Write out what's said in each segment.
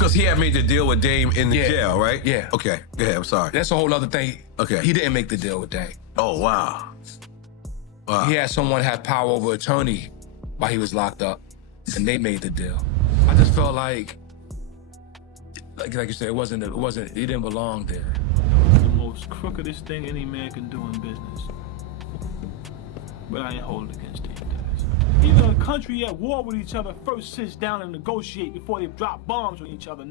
Because he had made the deal with Dame in the jail, right? Yeah. Okay, go ahead, I'm sorry. That's a whole other thing. Okay. He didn't make the deal with Dame. Oh, wow. Wow. He had someone have power over attorney while he was locked up, and they made the deal. I just felt like you said, he didn't belong there. The most crookedest thing any man can do in business. But I ain't holding against Dame Dash. Even a country at war with each other first sits down and negotiate before they drop bombs on each other.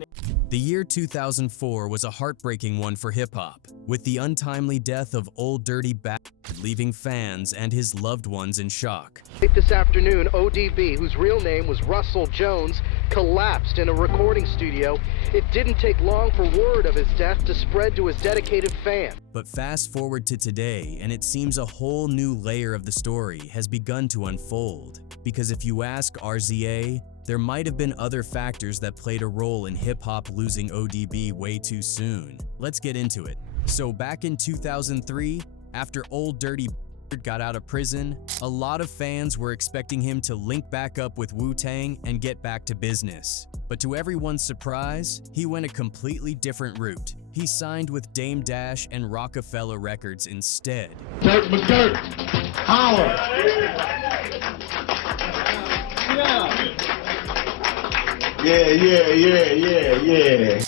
The year 2004 was a heartbreaking one for hip-hop, with the untimely death of Old Dirty Bastard leaving fans and his loved ones in shock. Late this afternoon, ODB, whose real name was Russell Jones, collapsed in a recording studio. It didn't take long for word of his death to spread to his dedicated fans. But fast forward to today, and it seems a whole new layer of the story has begun to unfold. Because if you ask RZA, there might have been other factors that played a role in hip-hop losing ODB way too soon. Let's get into it. So back in 2003, after Old Dirty Bastard got out of prison, a lot of fans were expecting him to link back up with Wu-Tang and get back to business. But to everyone's surprise, he went a completely different route. He signed with Dame Dash and Roc-A-Fella Records instead. Dirt McGirt, Howard. Yeah.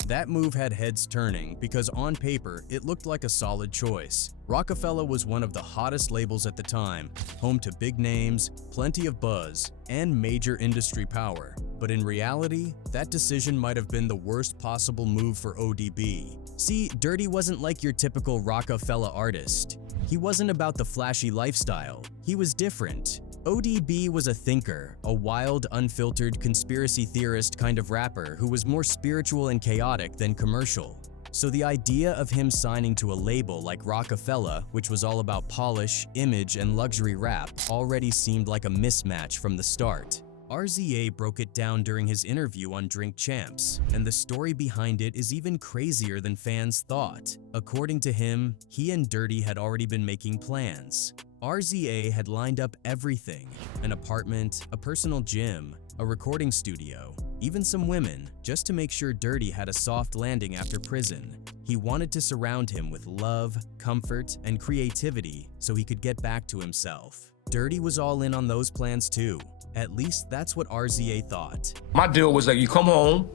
That move had heads turning because on paper, it looked like a solid choice. Roc-A-Fella was one of the hottest labels at the time, home to big names, plenty of buzz, and major industry power. But in reality, that decision might have been the worst possible move for ODB. See, Dirty wasn't like your typical Roc-A-Fella artist. He wasn't about the flashy lifestyle. He was different. ODB was a thinker, a wild, unfiltered conspiracy theorist kind of rapper who was more spiritual and chaotic than commercial. So the idea of him signing to a label like Roc-A-Fella, which was all about polish, image, and luxury rap, already seemed like a mismatch from the start. RZA broke it down during his interview on Drink Champs, and the story behind it is even crazier than fans thought. According to him, he and Dirty had already been making plans. RZA had lined up everything: an apartment, a personal gym, a recording studio, even some women, just to make sure Dirty had a soft landing after prison. He wanted to surround him with love, comfort, and creativity so he could get back to himself. Dirty was all in on those plans too. At least that's what RZA thought. My deal was like, you come home,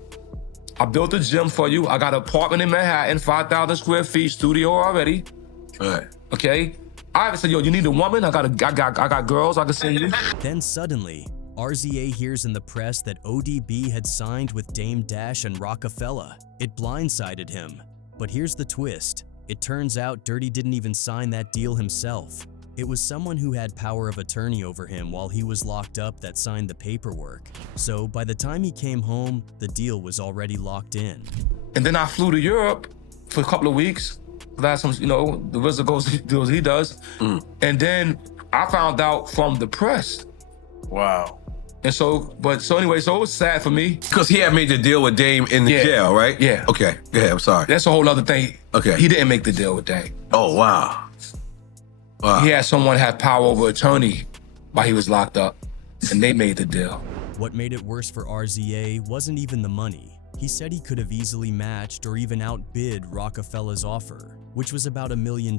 I built a gym for you, I got an apartment in Manhattan, 5,000 square feet, studio already. Right. Okay? I said, yo, you need a woman? I got girls I can send you. Then suddenly, RZA hears in the press that ODB had signed with Dame Dash and Roc-A-Fella. It blindsided him. But here's the twist. It turns out Dirty didn't even sign that deal himself. It was someone who had power of attorney over him while he was locked up that signed the paperwork. So by the time he came home, the deal was already locked in. And then I flew to Europe for a couple of weeks. That's some, the RZA goes, he does. And then I found out from the press. Wow. And so it was sad for me. Because he had made the deal with Dame in the jail, right? Yeah. Okay, go ahead, I'm sorry. That's a whole other thing. Okay. He didn't make the deal with Dame. Oh, wow. Wow. He had someone have power over attorney while he was locked up, and they made the deal. What made it worse for RZA wasn't even the money. He said he could have easily matched or even outbid Roc-A-Fella's offer, which was about $1 million.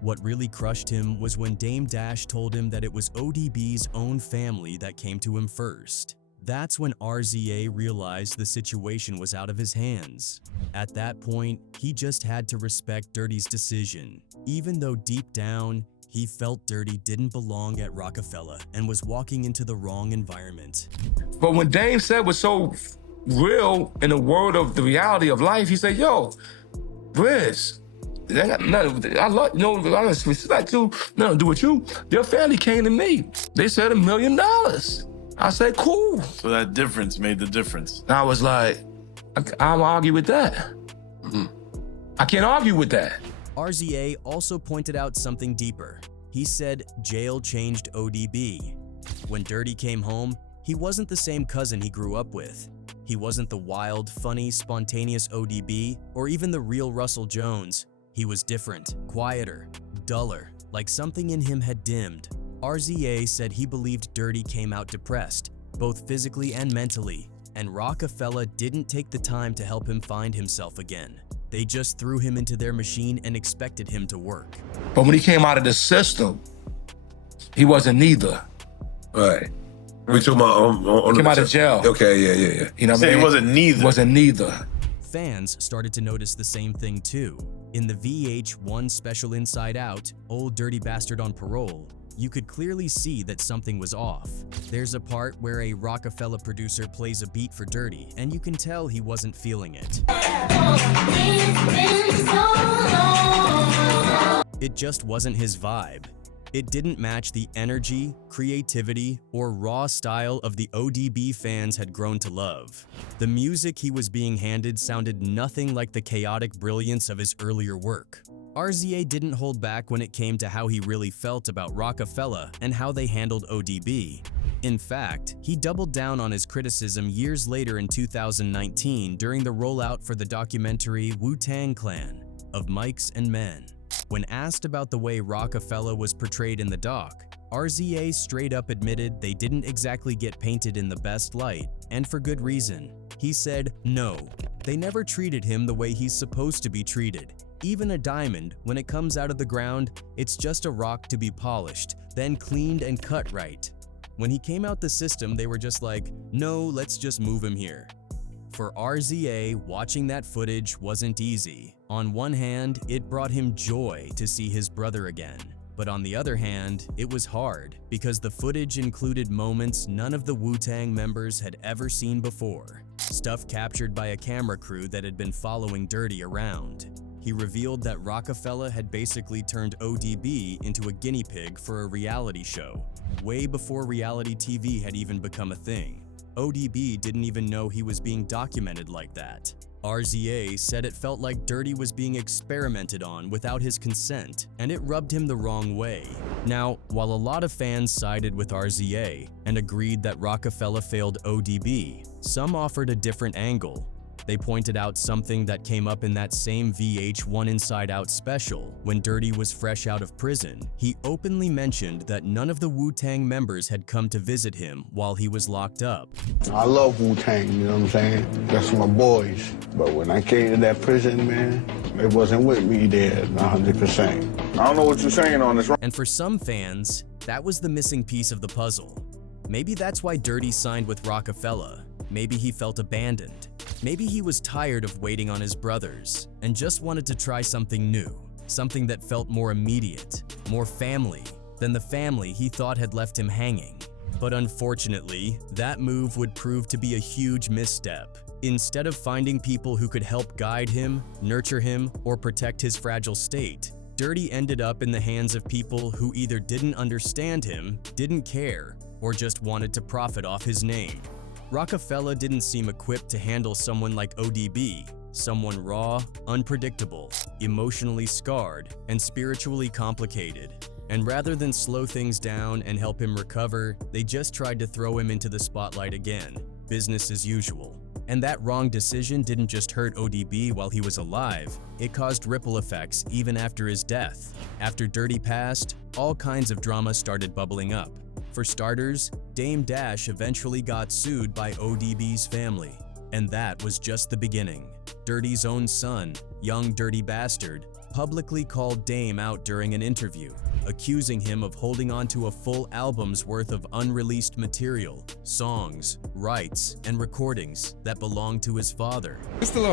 What really crushed him was when Dame Dash told him that it was ODB's own family that came to him first. That's when RZA realized the situation was out of his hands. At that point, he just had to respect Dirty's decision, even though deep down, he felt Dirty didn't belong at Roc-A-Fella and was walking into the wrong environment. But when Dame said was so real in the world of the reality of life, he said, yo, Riz, I love, I respect you, nothing to do with you. Your family came to me. They said $1 million. I said, cool. So that difference made the difference. And I was like, I don't argue with that. I can't argue with that. RZA also pointed out something deeper. He said jail changed ODB. When Dirty came home, he wasn't the same cousin he grew up with. He wasn't the wild, funny, spontaneous ODB, or even the real Russell Jones. He was different, quieter, duller, like something in him had dimmed. RZA said he believed Dirty came out depressed, both physically and mentally, And Roc-A-Fella didn't take the time to help him find himself again. They just threw him into their machine and expected him to work. But when he came out of the system, he wasn't neither. Right. We talking about on Came out of jail. Okay, yeah. You know what I Say mean? he wasn't neither. Wasn't neither. Fans started to notice the same thing too. In the VH1 special Inside Out, Old Dirty Bastard on Parole, you could clearly see that something was off. There's a part where a Roc-A-Fella producer plays a beat for Dirty, and you can tell he wasn't feeling it. It just wasn't his vibe. It didn't match the energy, creativity, or raw style of the ODB fans had grown to love. The music he was being handed sounded nothing like the chaotic brilliance of his earlier work. RZA didn't hold back when it came to how he really felt about Roc-A-Fella and how they handled ODB. In fact, he doubled down on his criticism years later in 2019 during the rollout for the documentary Wu-Tang Clan, Of Mics and Men. When asked about the way Roc-A-Fella was portrayed in the doc, RZA straight up admitted they didn't exactly get painted in the best light, and for good reason. He said, no, they never treated him the way he's supposed to be treated. Even a diamond, when it comes out of the ground, it's just a rock to be polished, then cleaned and cut right. When he came out the system, they were just like, no, let's just move him here. For RZA, watching that footage wasn't easy. On one hand, it brought him joy to see his brother again. But on the other hand, it was hard because the footage included moments none of the Wu-Tang members had ever seen before. Stuff captured by a camera crew that had been following Dirty around. He revealed that Roc-A-Fella had basically turned ODB into a guinea pig for a reality show, way before reality TV had even become a thing. ODB didn't even know he was being documented like that. RZA said it felt like Dirty was being experimented on without his consent, and it rubbed him the wrong way. Now, while a lot of fans sided with RZA and agreed that Roc-A-Fella failed ODB, some offered a different angle. They pointed out something that came up in that same VH1 Inside Out special when Dirty was fresh out of prison. He openly mentioned that none of the Wu-Tang members had come to visit him while he was locked up. I love Wu-Tang, you know what I'm saying? That's my boys. But when I came to that prison, man, it wasn't with me there 100%. I don't know what you're saying on this. And for some fans, that was the missing piece of the puzzle. Maybe that's why Dirty signed with Roc-A-Fella. Maybe he felt abandoned. Maybe he was tired of waiting on his brothers and just wanted to try something new, something that felt more immediate, more family than the family he thought had left him hanging. But unfortunately, that move would prove to be a huge misstep. Instead of finding people who could help guide him, nurture him, or protect his fragile state, Dirty ended up in the hands of people who either didn't understand him, didn't care, or just wanted to profit off his name. Roc-A-Fella didn't seem equipped to handle someone like ODB, someone raw, unpredictable, emotionally scarred, and spiritually complicated. And rather than slow things down and help him recover, they just tried to throw him into the spotlight again, business as usual. And that wrong decision didn't just hurt ODB while he was alive, it caused ripple effects even after his death. After Dirty passed, all kinds of drama started bubbling up. For starters, Dame Dash eventually got sued by ODB's family, and that was just the beginning. Dirty's own son, Young Dirty Bastard, publicly called Dame out during an interview, accusing him of holding on to a full album's worth of unreleased material, songs, rights, and recordings that belonged to his father.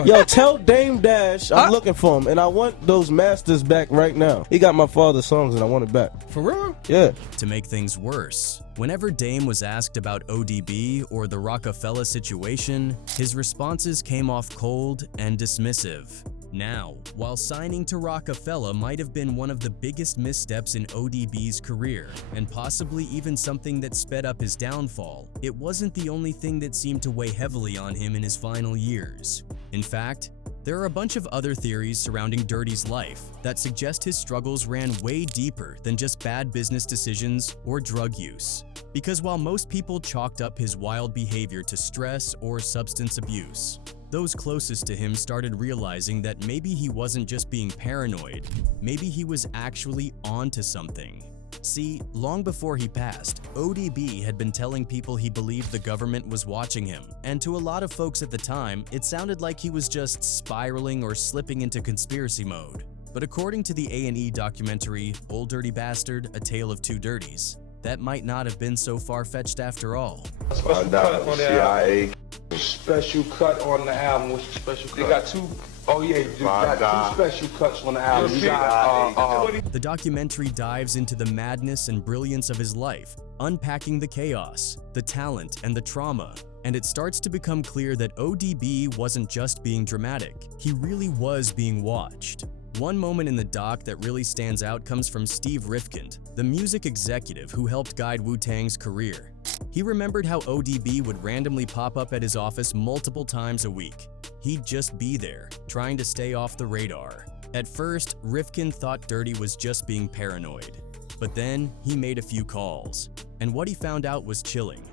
Yo, tell Dame Dash I'm looking for him, and I want those masters back right now. He got my father's songs, and I want it back. For real? Yeah. To make things worse, whenever Dame was asked about ODB or the Roc-A-Fella situation, his responses came off cold and dismissive. Now, while signing to Roc-A-Fella might have been one of the biggest missteps in ODB's career, and possibly even something that sped up his downfall, it wasn't the only thing that seemed to weigh heavily on him in his final years. In fact, there are a bunch of other theories surrounding Dirty's life that suggest his struggles ran way deeper than just bad business decisions or drug use. Because while most people chalked up his wild behavior to stress or substance abuse, those closest to him started realizing that maybe he wasn't just being paranoid, maybe he was actually onto something. See, long before he passed, ODB had been telling people he believed the government was watching him, and to a lot of folks at the time, it sounded like he was just spiraling or slipping into conspiracy mode. But according to the A&E documentary, Old Dirty Bastard, A Tale of Two Dirties, that might not have been so far-fetched after all. Special cut on the album. Special cut on the album. What's the special cut? They got two. Oh yeah, you got two special cuts on the album. The documentary dives into the madness and brilliance of his life, unpacking the chaos, the talent, and the trauma. And it starts to become clear that ODB wasn't just being dramatic, he really was being watched. One moment in the doc that really stands out comes from Steve Rifkind, the music executive who helped guide Wu-Tang's career. He remembered how ODB would randomly pop up at his office multiple times a week. He'd just be there, trying to stay off the radar. At first, Rifkind thought Dirty was just being paranoid. But then, he made a few calls. And what he found out was chilling.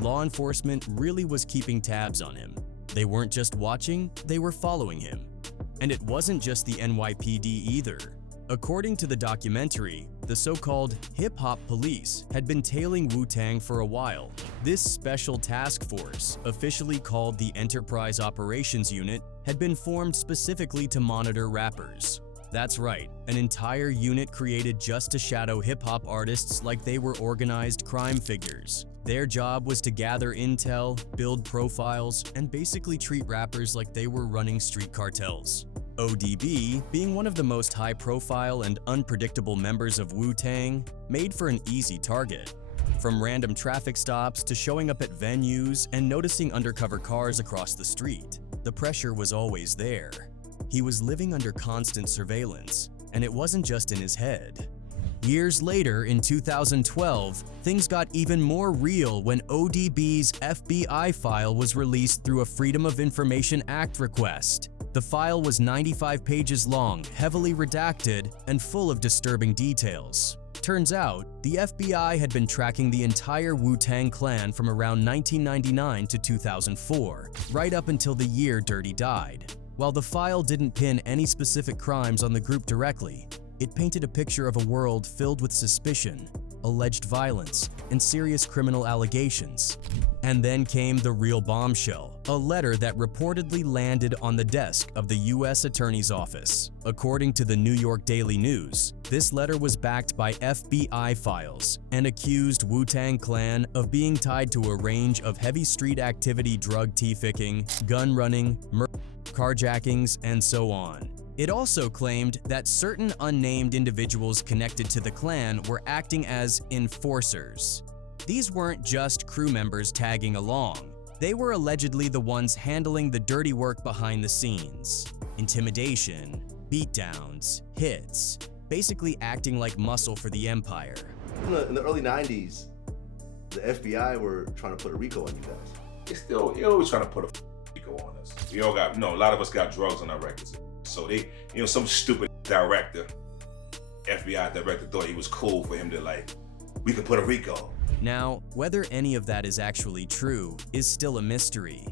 Law enforcement really was keeping tabs on him. They weren't just watching, they were following him. And it wasn't just the NYPD either. According to the documentary, the so-called hip-hop police had been tailing Wu-Tang for a while. This special task force, officially called the Enterprise Operations Unit, had been formed specifically to monitor rappers. That's right, an entire unit created just to shadow hip-hop artists like they were organized crime figures. Their job was to gather intel, build profiles, and basically treat rappers like they were running street cartels. ODB, being one of the most high-profile and unpredictable members of Wu-Tang, made for an easy target. From random traffic stops to showing up at venues and noticing undercover cars across the street, the pressure was always there. He was living under constant surveillance, and it wasn't just in his head. Years later, in 2012, things got even more real when ODB's FBI file was released through a Freedom of Information Act request. The file was 95 pages long, heavily redacted, and full of disturbing details. Turns out, the FBI had been tracking the entire Wu-Tang Clan from around 1999 to 2004, right up until the year Dirty died. While the file didn't pin any specific crimes on the group directly, it painted a picture of a world filled with suspicion, alleged violence, and serious criminal allegations. And then came the real bombshell, a letter that reportedly landed on the desk of the U.S. Attorney's Office. According to the New York Daily News, this letter was backed by FBI files and accused Wu-Tang Clan of being tied to a range of heavy street activity, drug trafficking, gun running, carjackings, and so on. It also claimed that certain unnamed individuals connected to the clan were acting as enforcers. These weren't just crew members tagging along. They were allegedly the ones handling the dirty work behind the scenes. Intimidation, beatdowns, hits, basically acting like muscle for the empire. In the early 90s, the FBI were trying to put a RICO on you guys. You're always trying to put a RICO on us. We all got, a lot of us got drugs on our records. So they, some stupid director, FBI director thought he was cool for him to we could put a RICO. Now, whether any of that is actually true is still a mystery.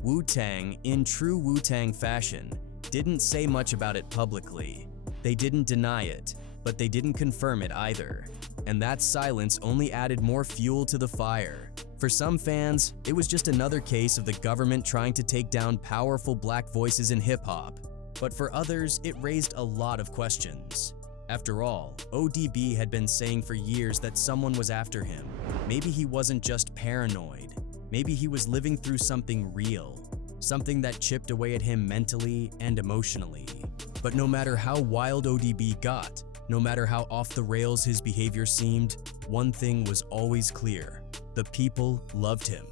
Wu-Tang, in true Wu-Tang fashion, didn't say much about it publicly. They didn't deny it, but they didn't confirm it either. And that silence only added more fuel to the fire. For some fans, it was just another case of the government trying to take down powerful black voices in hip-hop. But for others, it raised a lot of questions. After all, ODB had been saying for years that someone was after him. Maybe he wasn't just paranoid. Maybe he was living through something real, something that chipped away at him mentally and emotionally. But no matter how wild ODB got, no matter how off the rails his behavior seemed, one thing was always clear: the people loved him.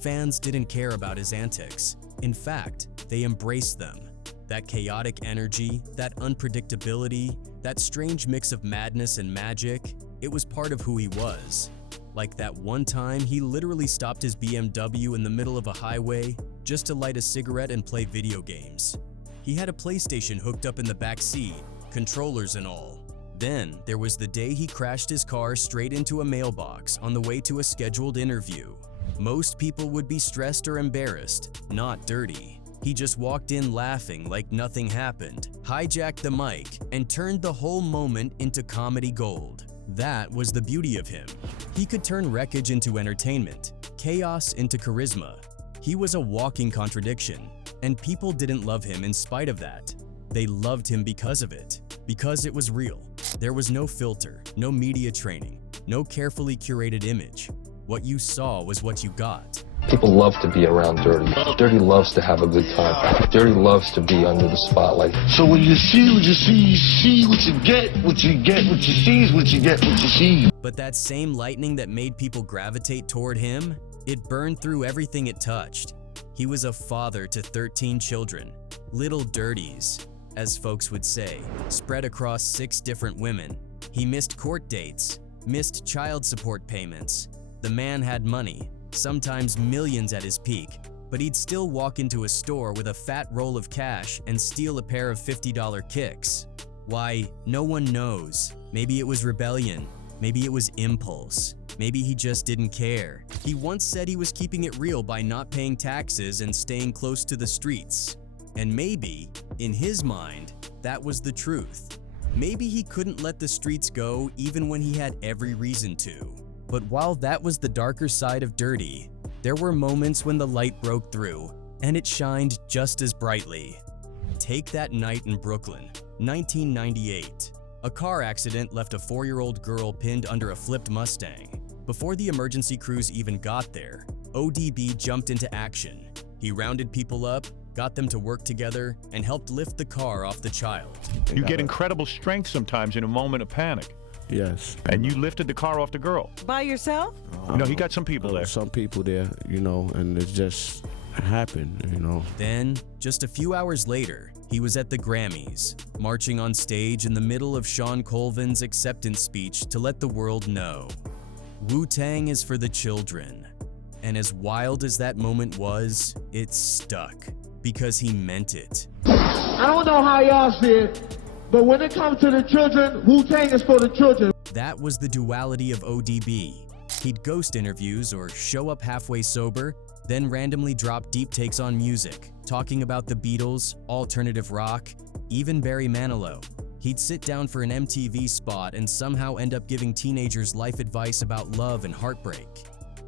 Fans didn't care about his antics. In fact, they embraced them. That chaotic energy, that unpredictability, that strange mix of madness and magic, it was part of who he was. Like that one time he literally stopped his BMW in the middle of a highway just to light a cigarette and play video games. He had a PlayStation hooked up in the back seat, controllers and all. Then there was the day he crashed his car straight into a mailbox on the way to a scheduled interview. Most people would be stressed or embarrassed, not Dirty. He just walked in laughing like nothing happened, hijacked the mic, and turned the whole moment into comedy gold. That was the beauty of him. He could turn wreckage into entertainment, chaos into charisma. He was a walking contradiction, and people didn't love him in spite of that. They loved him because of it, because it was real. There was no filter, no media training, no carefully curated image. What you saw was what you got. People love to be around Dirty. Dirty loves to have a good time. Dirty loves to be under the spotlight. So when you see what you see what you get, what you get, what you see is what you get, what you see. But that same lightning that made people gravitate toward him, it burned through everything it touched. He was a father to 13 children, little dirties, as folks would say, spread across 6 different women. He missed court dates, missed child support payments. The man had money, sometimes millions at his peak, but he'd still walk into a store with a fat roll of cash and steal a pair of $50 kicks. Why, no one knows. Maybe it was rebellion, maybe it was impulse, maybe he just didn't care. He once said he was keeping it real by not paying taxes and staying close to the streets. And maybe, in his mind, that was the truth. Maybe he couldn't let the streets go even when he had every reason to. But while that was the darker side of Dirty, there were moments when the light broke through, and it shined just as brightly. Take that night in Brooklyn, 1998. A car accident left a 4-year-old girl pinned under a flipped Mustang. Before the emergency crews even got there, ODB jumped into action. He rounded people up, got them to work together, and helped lift the car off the child. You get incredible strength sometimes in a moment of panic. Yes. And you lifted the car off the girl. By yourself? No, he got some people there. Some people there, and it just happened, Then, just a few hours later, he was at the Grammys, marching on stage in the middle of Sean Colvin's acceptance speech to let the world know. Wu-Tang is for the children. And as wild as that moment was, it stuck, because he meant it. I don't know how y'all see it, but when it comes to the children, Wu-Tang is for the children. That was the duality of ODB. He'd ghost interviews or show up halfway sober, then randomly drop deep takes on music, talking about the Beatles, alternative rock, even Barry Manilow. He'd sit down for an MTV spot and somehow end up giving teenagers life advice about love and heartbreak.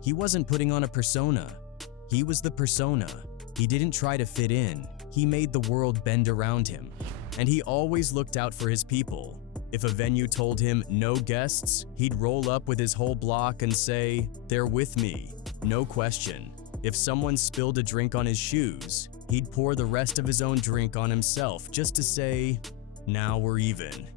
He wasn't putting on a persona. He was the persona. He didn't try to fit in. He made the world bend around him. And he always looked out for his people. If a venue told him no guests, he'd roll up with his whole block and say, "They're with me," no question. If someone spilled a drink on his shoes, he'd pour the rest of his own drink on himself just to say, "Now we're even."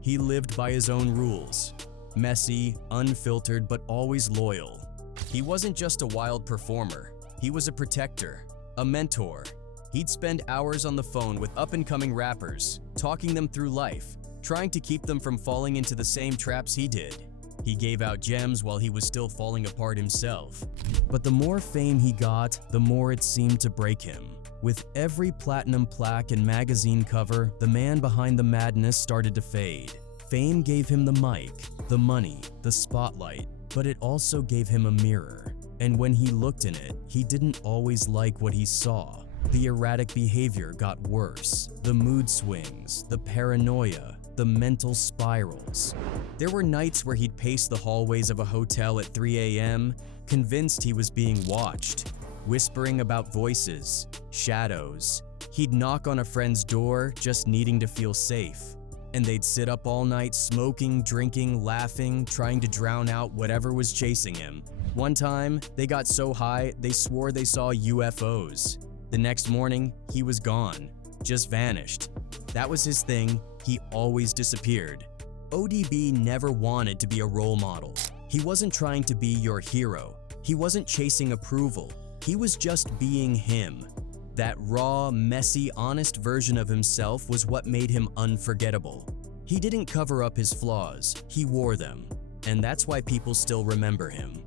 He lived by his own rules. Messy, unfiltered, but always loyal. He wasn't just a wild performer. He was a protector, a mentor. He'd spend hours on the phone with up-and-coming rappers, talking them through life, trying to keep them from falling into the same traps he did. He gave out gems while he was still falling apart himself. But the more fame he got, the more it seemed to break him. With every platinum plaque and magazine cover, the man behind the madness started to fade. Fame gave him the mic, the money, the spotlight, but it also gave him a mirror. And when he looked in it, he didn't always like what he saw. The erratic behavior got worse. The mood swings, the paranoia, the mental spirals. There were nights where he'd pace the hallways of a hotel at 3 a.m., convinced he was being watched, whispering about voices, shadows. He'd knock on a friend's door, just needing to feel safe. And they'd sit up all night smoking, drinking, laughing, trying to drown out whatever was chasing him. One time, they got so high, they swore they saw UFOs. The next morning, he was gone, just vanished. That was his thing. He always disappeared. ODB never wanted to be a role model. He wasn't trying to be your hero. He wasn't chasing approval. He was just being him. That raw, messy, honest version of himself was what made him unforgettable. He didn't cover up his flaws. He wore them. And that's why people still remember him.